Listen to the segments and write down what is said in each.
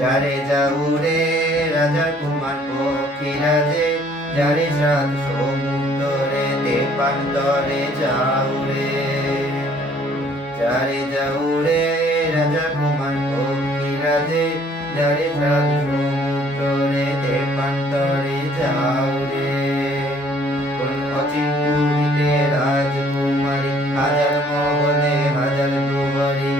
যারে যাউরে রাজার কুমার পক্ষীরাজে, যারে সাত সমুদ্রে দেবান্তরে যাউরে। যারে যাউরে রাজা কুমার পক্ষীরাজে, যারে সাত সমুদ্রে দেবান্তরে যাউরে। কোন অচিন পুরীতে রাজকুমারী, হাজার মহলে হাজার দুয়ারি।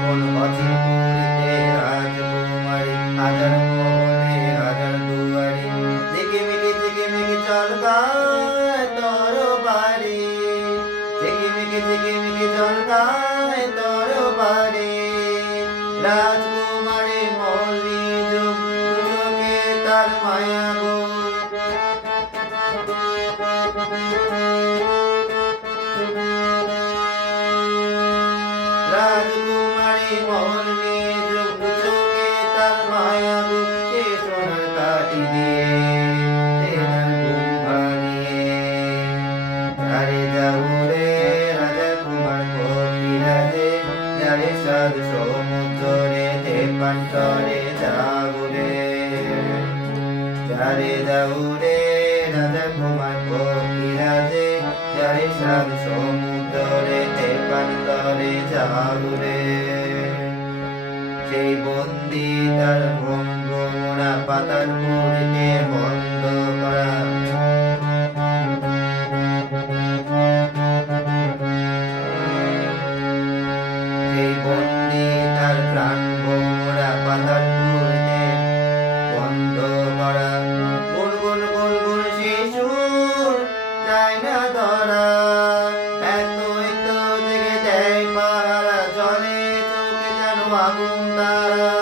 কোন অচিন পুরীতে রাজকুমারী, হাজার মহলে হাজার দুয়ারি। ঝিকিমিকি চলকায় তরবারি, ঝিকিমিকি চলকায় তরবারি। রাজকুমারী মল্লি যুগ চোখে তার মায়া গো। রাজকুমারী মল্লি যুগ চোখে তার মায়া গো। সে সোনার কাঠি দিয়ে তেনার ঘুম ভাঙিয়ে। যারে যাউরে রাজা কুমার পক্ষীরাজে, যারে সাত সমুদ্রে দেবান্তরে যাউরে। যারে যাউরে রাজা কুমার পক্ষীরাজে, যারে সাত সমুদ্রে দেবান্তরে যাউরে। সেই বন্দি তার ভঙ্গমরা পাতাল পুরীতে বন্ধ করা। সেই বন্দি তার প্রাণ ভোমরা পাতাল পুরীতে বন্ধ করা। গুনগুন গুনগুন শিশুর যায় না ধরা। এত জেগে দেয় পাহারা, জলে চোখে যেন আগুন তারা।